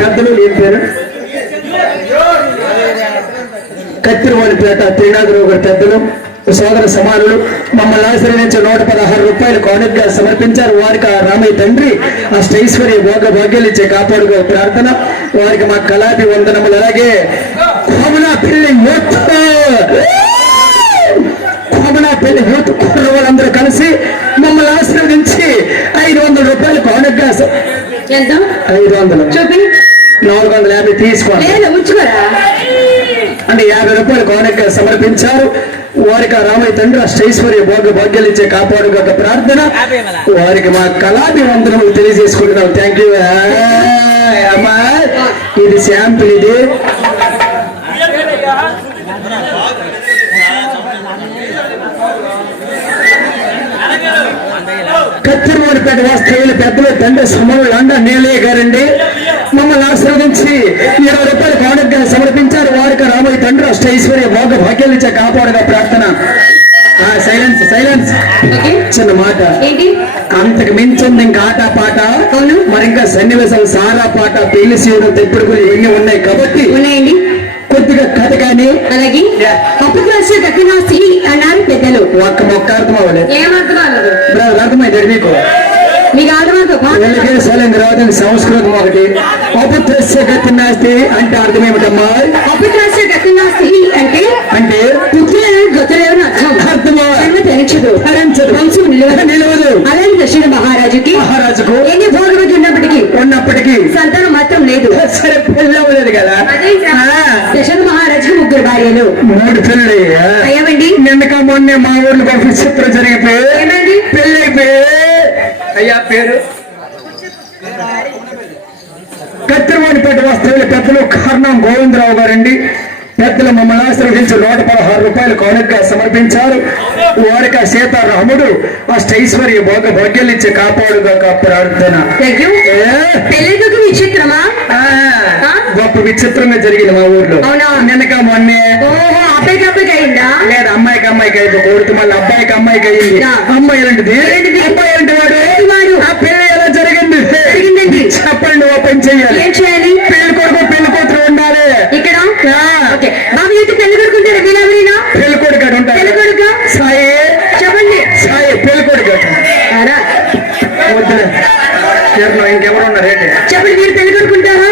పెద్దలు ఏం పేరు కత్తిరివాడిపేట త్రినాథరావు గారి పెద్దలు సోదర సమానులు మమ్మల్ని ఆశ్రయించి 116 రూపాయలు కానుకగా సమర్పించారు. వారికి ఆ రామయ్య తండ్రి అష్టైశ్వర్య భోగ భాగ్యాలు ఇచ్చే కాపాడుగా ప్రార్థన. వారికి మా కళాపి వందనములు. అలాగే కోమనాపల్లి యూత్ వాళ్ళందరూ కలిసి మమ్మల్ని ఆశ్రయించి 500 రూపాయలు కానుకగా 500 చూపి 450 తీసుకోండి అంటే 50 రూపాయలు కానుకగా సమర్పించారు. వారికి ఆ రామయ్య తండ్రి అష్టైశ్వర్య భోగ భాగ్యాలు ఇచ్చే కాపాడుగా ప్రార్థన. వారికి మా కళాభివందనములు తెలియజేసుకుంటున్నాం. థ్యాంక్ యూ అమ్మా. ఇది శాంపుల్. ఇది కత్తిరివాడిపేట వాస్తవ్యులు పెద్దలు తండ్రి సమూహ అండ నీలయ్య గారండి మమ్మల్ని ఆశీర్వదించి 20 రూపాయలు కానుకగా సమర్పించారు. వారికి రామయ్య తండ్రి అష్టైశ్వర్య భోగ భాగ్యాలు ఇచ్చే కాపాడుగా ప్రార్థన. Silence silence. చిన్న మాట, అంతకు మించింది ఇంకా ఆట పాట, మరి ఇంకా సన్నివేశం సారా పాట, పెళ్లి సీను తెప్పుడుకులు ఇవన్నీ ఉన్నాయి కాబట్టి ఉన్నాయండి. కొద్దిగా కథ కానీ అలాగే దక్షిణాసి అన్నారు పెద్దలు. ఒక్క మొక్క అర్థం అవ్వలేదు. ఏమర్థం అవ్వలేదు. అర్థమైంది మీకు సంస్కృతం ఒకటి. అపుత్రస్య గతినాస్తి అంటే అర్థం ఏమిటమ్మా? అపుత్రస్య గతినాస్తి అంటే అంటే నిలవదు. అలాగే దక్షిణ మహారాజుకు ఎన్ని భోగవతి ఉన్నప్పటికీ సంతానం మాత్రం లేదు. సరే పెళ్ళి అవ్వలేదు కదా. దశరథ మహారాజుకి 3 భార్యలు 3 పెళ్ళి అయ్యామండి. నిన్నక మొన్నే మా ఊర్లో ఒక విచిత్రం జరిగిపోయి ఏమండి పెళ్ళి అయిపోయి అయ్యా పేరు కత్తిరివాడిపేట వాస్తవ్యుల పెద్దలు కారణం గోవిందరావు గారండి. పెద్దలు మమ్మల్ని ఆశీర్వదించి 116 రూపాయలు కానుకగా సమర్పించారు. వారికి ఆ సీతారాముడు అష్టైశ్వర్య భోగ భాగ్యాలు ఇచ్చే కాపాడుగా ప్రార్థన. విచిత్రమా? గొప్ప విచిత్రంగా జరిగింది మా ఊర్లో. నిన్నక మొన్నే లేదు అమ్మాయికి అయిపోయి కోరితే మళ్ళీ అబ్బాయికి అయ్యింది. అమ్మాయి ఎలాంటిది? అబ్బాయి అంటే వాడు. ఆ పెళ్లి ఎలా జరిగింది? చెప్పండి. ఓపెన్ చేయాలి. ఏం చేయాలి? పెళ్లి కొడుకు పెళ్లి కూతురు ఉండాలి ఇక్కడ. పెళ్లి కొడుకుంటారా? పెళ్లి కొడుకు ఉంటారు. పెళ్లి కొడుకు సాయి చెప్పండి. సాయి పెళ్లి కొడుకు ఇంకెవరు ఉన్నారు చెప్పండి. మీరు పెళ్లి కొడుకుంటారా?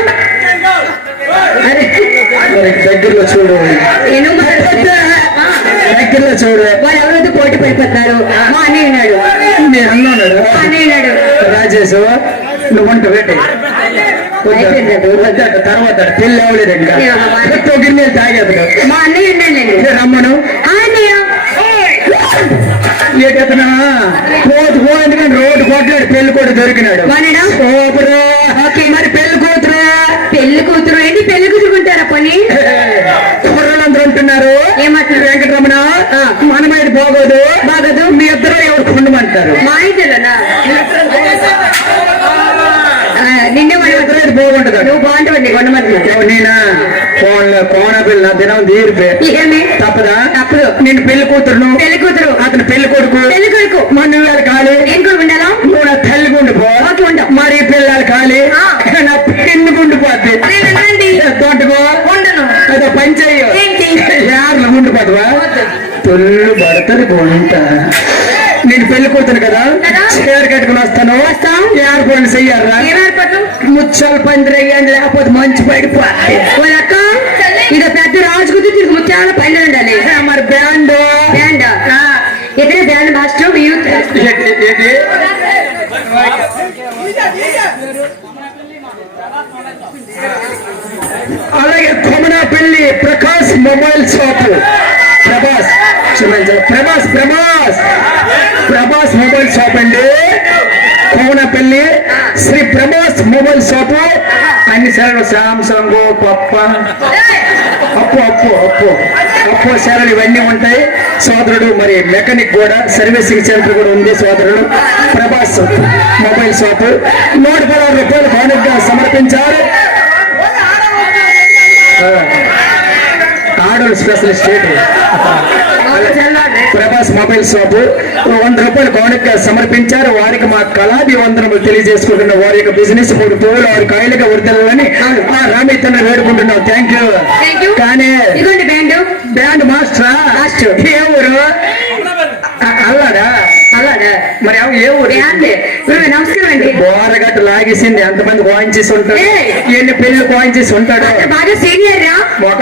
దగ్గరలో చూడు, దగ్గరలో చూడు. వాళ్ళు ఎవరైతే పోటీ పడిపోతున్నారు. మా అన్నయ్య ఉన్నాడు. నేను అన్నాడు అన్నయ్యన్నాడు రాజేష్ నువ్వు వంట వేటే తర్వాత పెళ్ళి అవ్వలేదు ఇంకా గిన్నెలు తాగేది. మా అన్నయ్య ఉన్నాడు. రమ్మను ఏటతనా పోతున్నా రోడ్డు కొట్లాడు పెళ్లి కూడా దొరికినాడు. మరి పెళ్లి కూతురు ఏంటి? పెళ్లి కూతురుకుంటారా పని? కుర్రలందరూ ఉంటున్నారు. ఏమంటారు? వెంకటరమణ మనమైతే బాగోదు మీ ఇద్దరు ఎవరు కొండమంటారు? మా ఇద్దరునా? నిన్నే బాగుంటుంది. నువ్వు బాగుంటుంది కొండమంటున్నావు. నేనా కోన పిల్ల దినం తీరిపోయి తప్పదా? తప్పదు. నేను పెళ్లి కూతురు అతను పెళ్లి కొడుకు మన నువ్వు ఖాళీ నేను కూడా ఉండాలా? నువ్వు నా తల్లి గుండిపో మరి పిల్లలు ఖాళీ నా పెళ్లి గుండిపోద్ది. తోటకో ఉండను అదో పని చెయ్యు. యార్లు గుండిపోతావా? తొల్లు పడుతుంది గుంట. నేను పెళ్లి కూతురు కదా చీర కట్టుకుని వస్తాను. ఏర్పాటు చెయ్యారా? ముచ్చాలు పందిరయ్యండి లేకపోతే మంచి పడిపోయి. ఇక పెద్ద రాజుకు తిరిగి ముత్యాల పైన ఉండాలి. మరి బ్యాండ్ ఎక్కడ బ్యాండ్ మాస్టర్ యూత్ అలాగే Komanapalli Prakash mobile shop. Prabhas mobile shop అండి. Komanapalli Shri Prabhas mobile shop. అన్ని సరళ సామ్సంగ్ అప్పు సరళ ఇవన్నీ ఉంటాయి సోదరుడు. మరి మెకానిక్ కూడా సర్వీసింగ్ సెంటర్ కూడా ఉంది సోదరుడు. ప్రభాస్ మొబైల్ షాపు 116 రూపాయలు కానుకగా సమర్పించారు. ఆడ ఆడవాళ్ళు స్పెషలిస్ట్ ఏంటి ప్రభాస్ మొబైల్ షాపు 100 రూపాయలు కానుక సమర్పించారు. వారికి మా కళాభివందనములు తెలియజేసుకుంటున్న వారి యొక్క బిజినెస్ 3 పువ్వులు 6 కాయలుగా వృద్ధులని రామయ్యతను వేడుకుంటున్నాం. Thank you. కానీ బ్యాండ్ మాస్టర్ ఏ ఊరు? అల్లాడా మరి ఏ ఊరు? నమస్కారం అండి. బోరగట్టు లాగేసింది. ఎంతమంది వాయించేసి ఉంటాడు, ఎన్ని పెళ్లి వాయించేసి ఉంటాడు. బాగా సీనియర్ రా. ఒక